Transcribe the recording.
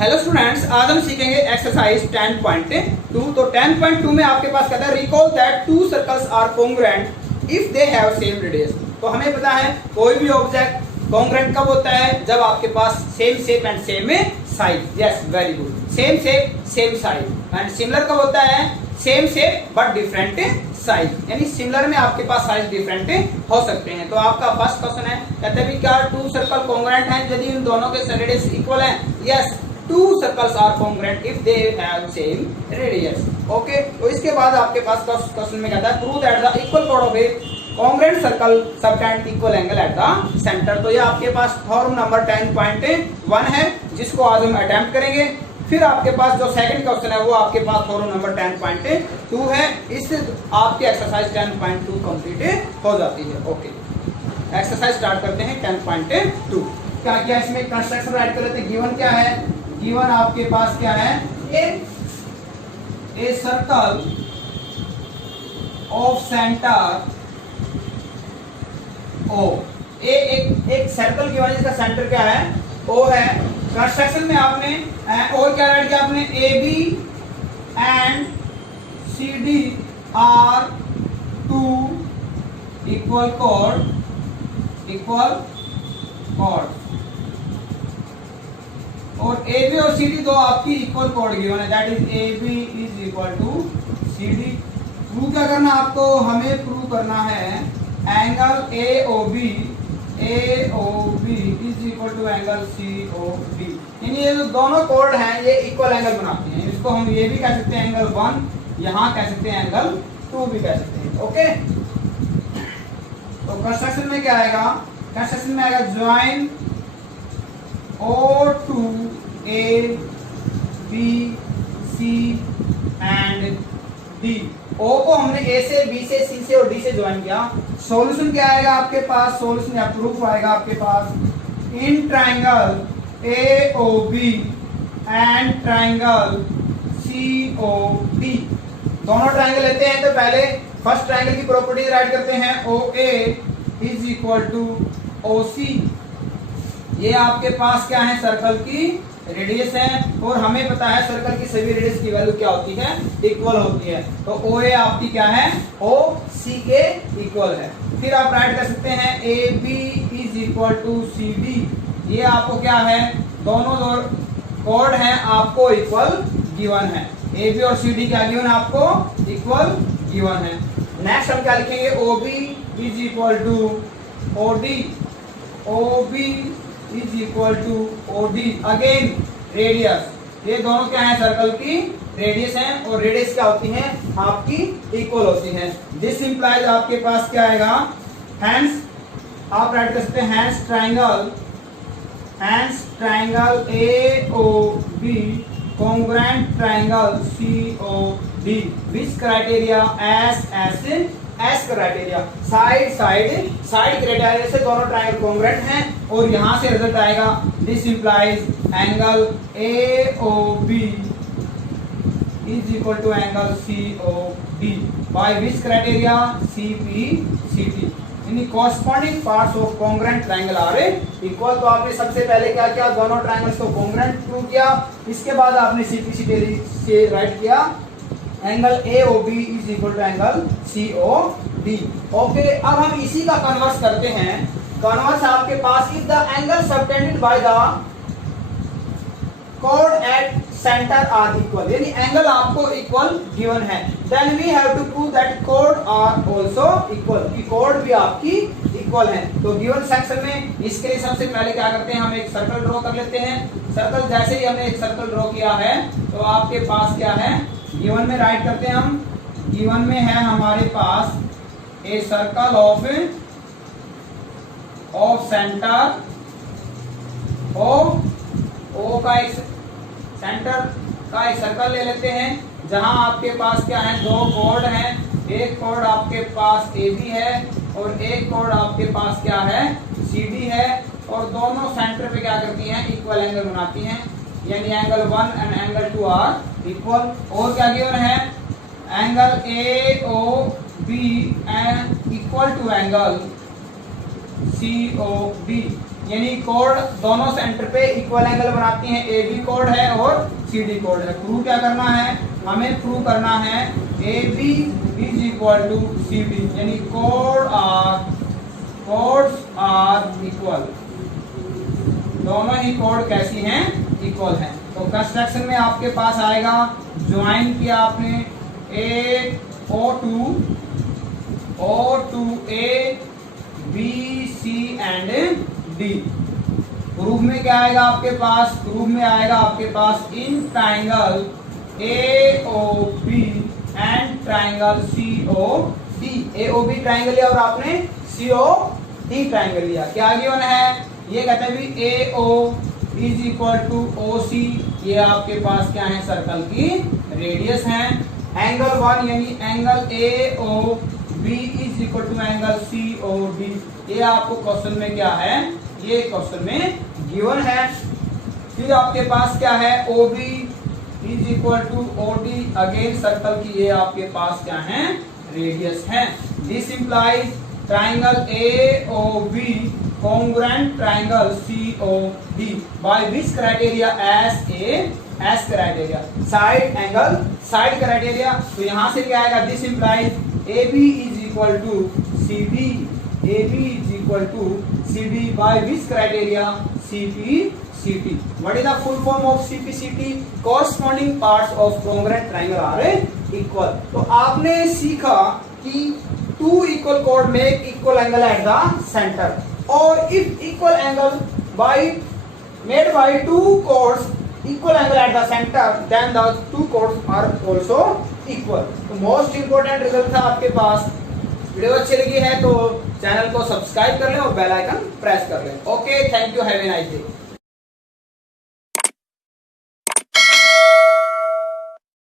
Hello students, आज हम सीखेंगे एक्सरसाइज 10.2। तो 10.2 में आपके पास कहता है recall that two circles are congruent if they have same radius. तो हमें पता है कोई भी ऑब्जेक्ट कॉन्ग्रुएंट कब होता है, जब आपके पास same shape and same size. Yes, very good. Same shape same size and similar कब होता है, same shape but different size, यानी सिमिलर में आपके पास साइज डिफरेंट हो सकते हैं। तो आपका फर्स्ट क्वेश्चन है, कहते हैं क्या टू सर्कल कॉन्ग्रुएंट हैं यदि उन दोनों के रेडियस इक्वल है। Yes, two circles are congruent if they have same radius। Okay, तो इसके बाद आपके पास क्वेश्चन में कहता है prove that the equal code of A congruent circle subtend equal angle at the center। तो ये आपके पास थ्योरम नंबर 10.1 है, जिसको आज हम अटेम्प्ट करेंगे। फिर आपके पास जो सेकंड क्वेश्चन है वो आपके पास थ्योरम नंबर 10.2 है। इससे आपकी एक्सरसाइज 10.2 कंप्लीट हो जाती है। ओके, एक्सरसाइज स्टार्ट करते हैं 10.2। क्या क्या इसमें कंस्ट्रक्शन राइट कर लेते हैं। गिवन क्या है, गिवन आपके पास क्या है, a circle of centre O. एक सर्कल गिवन जिसका सेंटर क्या है, ओ है। कंस्ट्रक्शन में आपने और क्या राइट किया आपने, A B and C D are two equal chord और ए बी और सी डी दो आपकी इक्वल कॉर्ड गिवन है, that is A B is equal to C D. Prove क्या करना आपको, हमें प्रूव करना है angle A O B is equal to angle C O D. यानी ये जो दोनों कॉर्ड हैं ये इक्वल एंगल बनाते हैं। इसको हम ये भी कह सकते हैं एंगल 1, यहाँ कह सकते हैं एंगल 2 भी कह सकते हैं। ओके, तो कंस्ट्रक्शन में क्या आएगा, कंस्ट्रक्शन में आएगा join O to A, B, C and D। O को हमने A से, B से, C से और D से ज्वाइन किया। सॉल्यूशन क्या आएगा आपके पास, सॉल्यूशन या प्रूफ आएगा आपके पास in triangle AOB and triangle COD। दोनों ट्राइंगल लेते हैं तो पहले फर्स्ट ट्राइंगल की प्रॉपर्टीज राइट करते हैं। OA is equal to OC। ये आपके पास क्या है, सर्कल की रेडियस है और हमें पता है सर्कल की सभी रेडियस की वैल्यू क्या होती है, इक्वल होती है। तो ओ ए आपकी क्या है, ओ सी के इक्वल है। फिर आप राइट कर सकते हैं A B is equal to C D. ये आपको क्या है, दोनों जो कॉर्ड हैं आपको इक्वल गिवन है। ए बी और सी डी क्या गिवन आपको, इक्वल गिवन है। नेक्स्ट हम क्या लिखेंगे, O B is equal to O D, O B is equal to OD। Again radius, ये दोनों क्या है, सर्कल की रेडियस है और रेडियस क्या होती है आपकी, इक्वल होती है। दिस इंप्लाइज आपके पास क्या आएगा, हैंस आप राइट कर सकते हैं hence triangle AOB congruent triangle COD which criteria S criteria. Side criteria से दोनों ट्राइंगल कॉन्ग्रुएंट हैं और यहां से रिजल्ट आएगा this implies angle AOB is equal to angle COD by which criteria, CPCT। यानी corresponding parts of congruent triangle are equal. तो आपने सबसे पहले क्या किया, दोनों ट्राइंगल्स को कॉन्ग्रुएंट प्रूव किया। इसके बाद आपने CPCT से राइट किया angle AOB is equal to angle COD। Okay, अब हम इसी का कन्वर्स करते हैं। कन्वर्स आपके पास if the angle subtended by the chord at centre are equal, यानी एंगल आपको इक्वल गिवन है, then we have to prove that chord are also equal, कि कॉर्ड भी आपकी इक्वल है। तो गिवन सेक्शन में इसके लिए सबसे पहले क्या करते हैं, हम एक सर्कल ड्रॉ कर लेते हैं। सर्कल जैसे ही हमने एक सर्कल ड्रॉ किया है तो आपके पास क्या है, गिवन में राइट करते हैं हम। गिवन में है हमारे पास a circle of centre O का एक सेंटर का एक सर्कल ले लेते हैं, जहां आपके पास क्या है, दो कॉर्ड हैं। एक कॉर्ड आपके पास AB है और एक कॉर्ड आपके पास क्या है, CD है, और दोनों सेंटर पे क्या करती हैं, इक्वल एंगल बनाती हैं, यानी angle 1 and angle 2 are equal. और क्या गिवन है, angle AOB equal to angle COD, यानी कोड दोनों सेंटर पे इक्वल एंगल बनाती हैं। AB कोड है और CD कोड है। प्रूव क्या करना है, हमें प्रूव करना है AB is equal to CD, यानी कोड्स आर इक्वल, दोनों ही कोड कैसी हैं, इक्वल हैं। तो कंस्ट्रक्शन में आपके पास आएगा, ज्वाइन किया आपने O2A B C and D। Proof में क्या आएगा आपके पास, प्रूफ में आएगा आपके पास in triangle AOB and triangle COD। AOB triangle लिया और आपने COD ट्राइंगल लिया। क्या गिवन है, ये कहते हैं भी AO is equal to OC, ये आपके पास क्या है, सर्कल की रेडियस है। एंगल 1 यानी angle AOB is equal to angle COD, ये आपको क्वेश्चन में क्या है, ये क्वेश्चन में गिवन है। फिर आपके पास क्या है, OB is equal to OD, again circle की ये आपके पास क्या है, रेडियस है। This implies triangle AOB congruent triangle COD by which criteria, as criteria, side angle side criteria। तो यहां से क्या आएगा, this implies AB is equal to CD, AB is equal to CD by which criteria, CPCT। What is the full form of CPCT? Corresponding parts of congruent triangle are equal। तो आपने सीखा कि two equal chord make equal angle at the center, or if equal angle made by two chords equal angle at the center, then the two chords are also equal। तो most important result था आपके पास। Video अच्छी लगी है तो channel को subscribe कर लें और बेल आइकन प्रेस कर लें। Okay, thank you, have a nice day.